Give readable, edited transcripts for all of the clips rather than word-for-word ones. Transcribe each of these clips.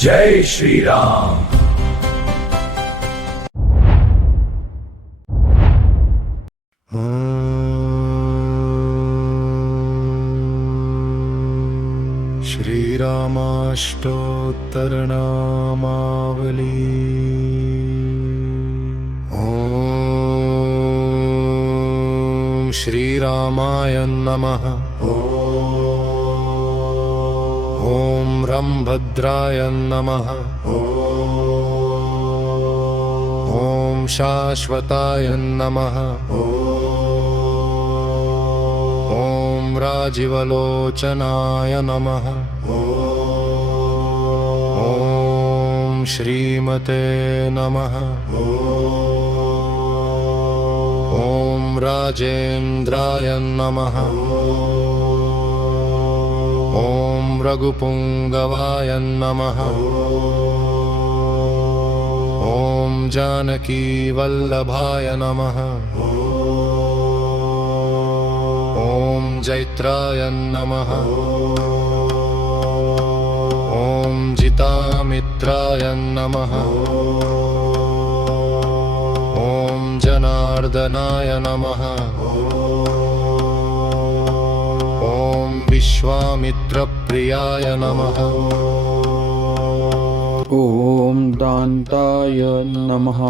जय श्री राम। श्रीरामाष्टोत्तरनामावली। ॐ श्रीरामाय नमः। ॐ रंभद्राय नमः। ॐ शाश्वताय नमः। ॐ राजीवलोचनाय नमः। ॐ श्रीमते नमः। ॐ राजेन्द्राय नमः। ॐ रघुपुंगवाय नमः। ॐ जानकीवल्लभाय नमः। ॐ जैत्राय नमः। ॐ जितामित्राय नमः। ॐ जनार्दनाय नमः। ॐ विश्वामित्रप्रियाय नमः। ॐ दान्ताय नमः।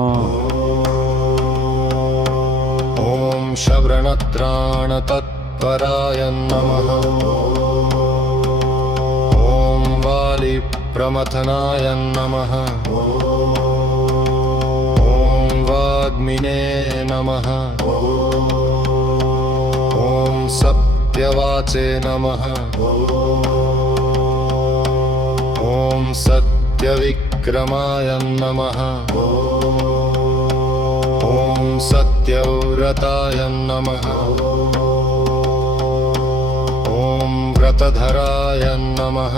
ॐ श्रवणत्राणतत्पराय नमः। ॐ वालिप्रमथनाय नमः। ॐ वाग्मिने नमः। ॐ सत्यवाचे नमः। ॐ सत्यविक्रमाय नमः। ॐ सत्यव्रताय नमः। ॐ व्रतधराय नमः।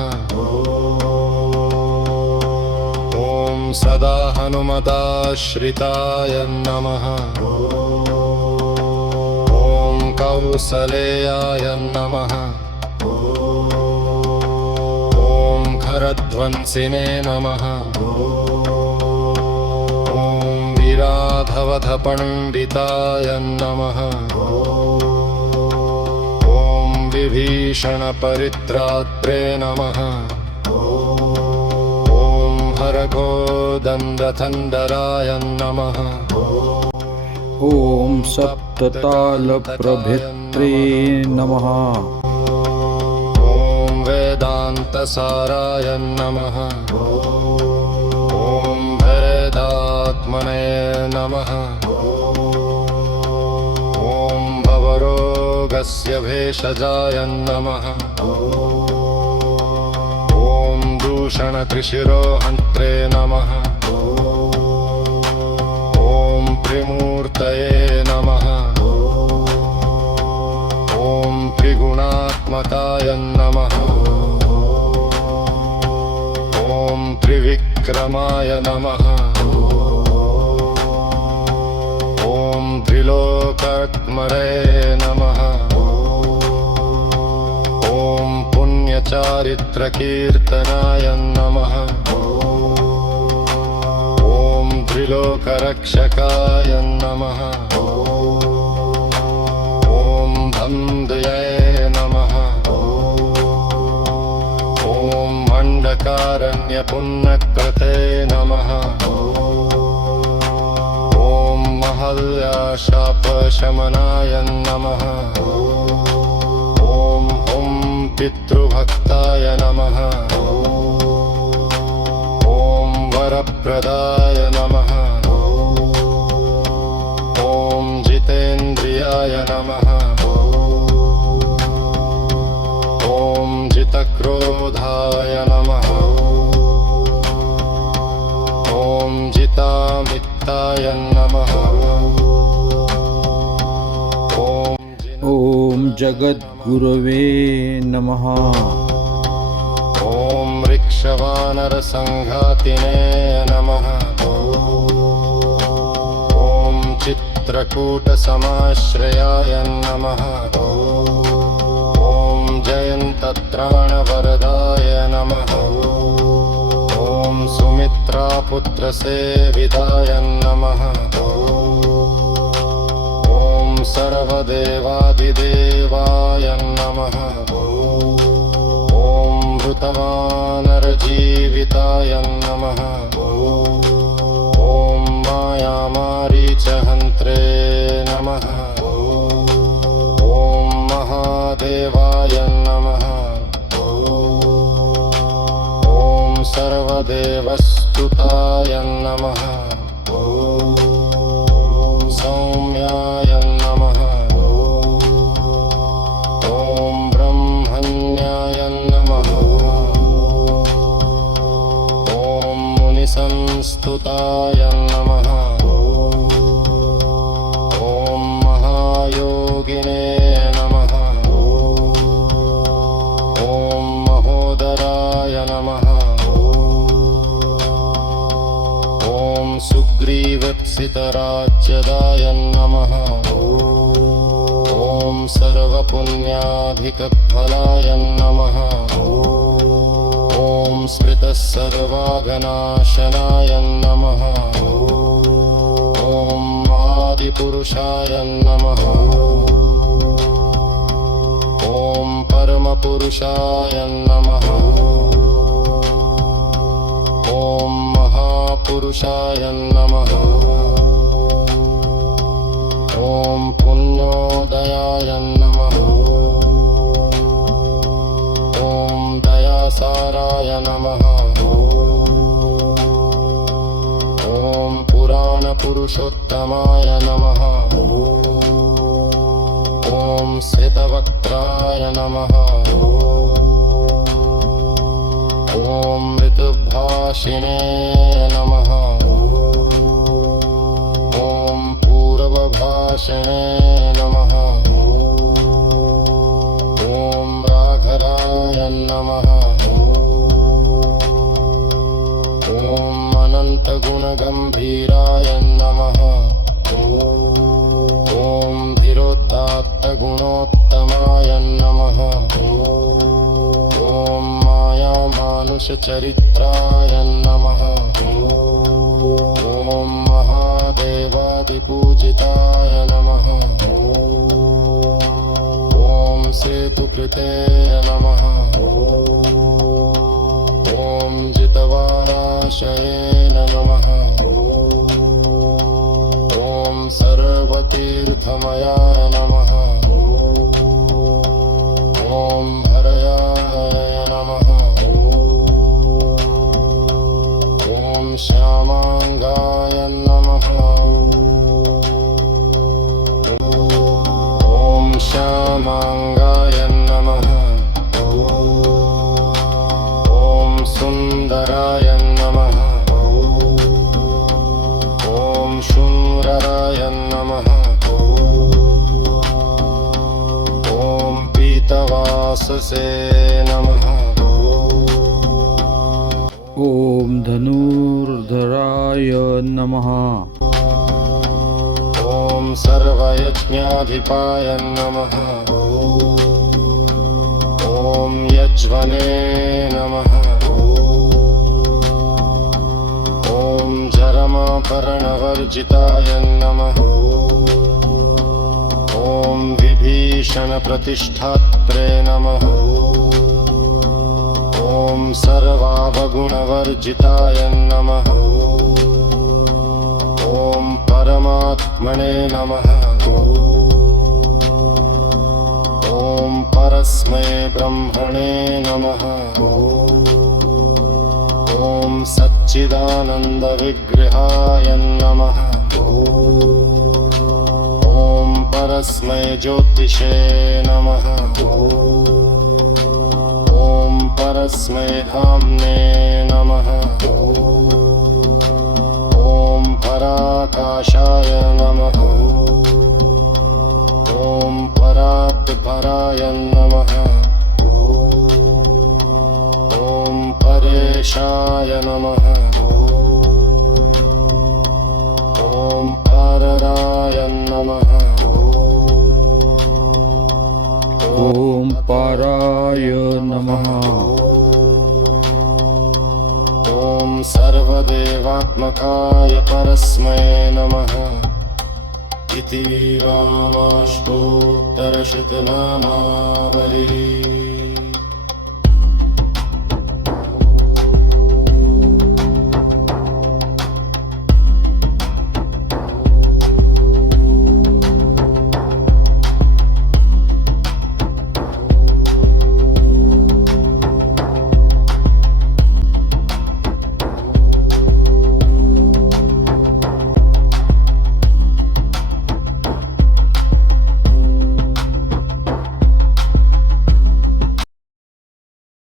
ॐ सदा हनुमदाश्रिताय नमः। ॐ कौसलेयाय नमः। ॐ खरध्वंसिने नमः। ॐ विराधवधपण्डिताय नमः। ॐ विभीषणपरित्रात्रे नमः। ॐ हरघोदण्डथण्डराय नमः। ॐ सप्ततालप्रभृत्रे नमः। ॐ वेदान्तसाराय नमः। ॐ भेदात्मने नमः। ॐ भवरोगस्य भेषजाय नमः। ॐ दूषणत्रिशिरोहन्त्रे नमः। ॐ त्रिमूर्तये नमः। ॐ त्रिगुणात्मकाय नमः। ॐ त्रिविक्रमाय नमः। ॐ त्रिलोकात्मरे नमः। ॐ पुण्यचारित्रकीर्तनाय नमः। ॐ त्रिलोकरक्षकाय नमः। ॐ धम्दये नमः। ॐ मण्डकारण्यपुण्यकृते नमः। ॐ महल्याशापशमनाय नमः। ॐ पितृभक्ताय नमः। ॐ वरप्रदाय नमः। ॐ जितेन्द्रियाय नमः। ॐ जितक्रोधाय नमः। ॐ जितामित्ताय नमः। ॐ जगद्गुरवे नमः। ॐ ऋक्षवानरसङ्घातिने नमः। ॐ चित्रकूटसमाश्रयाय नमः। ॐ जयन्तत्राणवरदाय नमः। ॐ पुत्रसेविताय नमः ॐ सर्वदेवादिदेवाय नमः ॐ मृतवानरजीविताय नमः ॐ मायामारीचहन्त्रे नमः ॐ महादेवाय नमः ॐ सर्वदेवस्तुताय नमः सौम्याय नमः ॐ ब्रह्मण्याय नमः ॐ मुनिसंस्तुताय नमः ॐ महायोगिने नमः ॐ महोदराय नमः ॐ सुग्रीवत्सितराज्यदाय नमः ॐ सर्वपुण्याधिकफलाय नमः ॐ स्मृतस्सर्वागनाशनाय नमः ॐ आदिपुरुषाय नमः ॐ परमपुरुषाय नमः ॐ महापुरुषाय नमः ॐ पुण्योदयाय नमः ॐ दयासाराय नमः ॐ पुराणपुरुषोत्तमाय नमः ॐ श्वेतवक्त्राय नमः ॐ मृदुभाषिणे नमः ॐ पूर्वभाषिणे नमः ॐ राघराय नमः ॐ अनन्तगुणगम्भीराय नमः ॐ धीरोदात्तगुणोत्तमाय नमः ॐ मायामानुषचरित्राय नमः ॐ महादेवादिपूजिताय नमः ॐ सेतुकृते नमः ॐ जितवाराशये नमः ॐ सर्वतीर्थमयाय नमः ॐ भरयाय नमः ॐ श्यामाङ्गाय नमः ॐ श्यामाङ्गाय नमः ॐ सुन्दराय नमः ॐ शूरराय नमः ॐ पीतवाससे नमः ॐ धनुर्धराय नमः ॐ सर्वयज्ञाधिपाय नमः ॐ यज्वने नमः ॐ जरमापरणवर्जिताय नमः ॐ विभीषणप्रतिष्ठात्रे नमः ॐ सर्वावगुणवर्जिताय नमः ॐ परमात्मने नमः ॐ परस्मै ब्रह्मणे नमः ॐ सच्चिदानन्दविग्रहाय नमः ॐ परस्मै ज्योतिषे नमः ॐ परस्मै धाम्ने नमः ॐ पराकाशाय नमः ॐ परात्पराय नमः ॐ परेशाय नमः ॐ पारराय नमः ॐ पाराय नमः ॐ सर्वदेवात्मकाय परस्मै नमः इति रामाष्टोत्तरशतनामावली।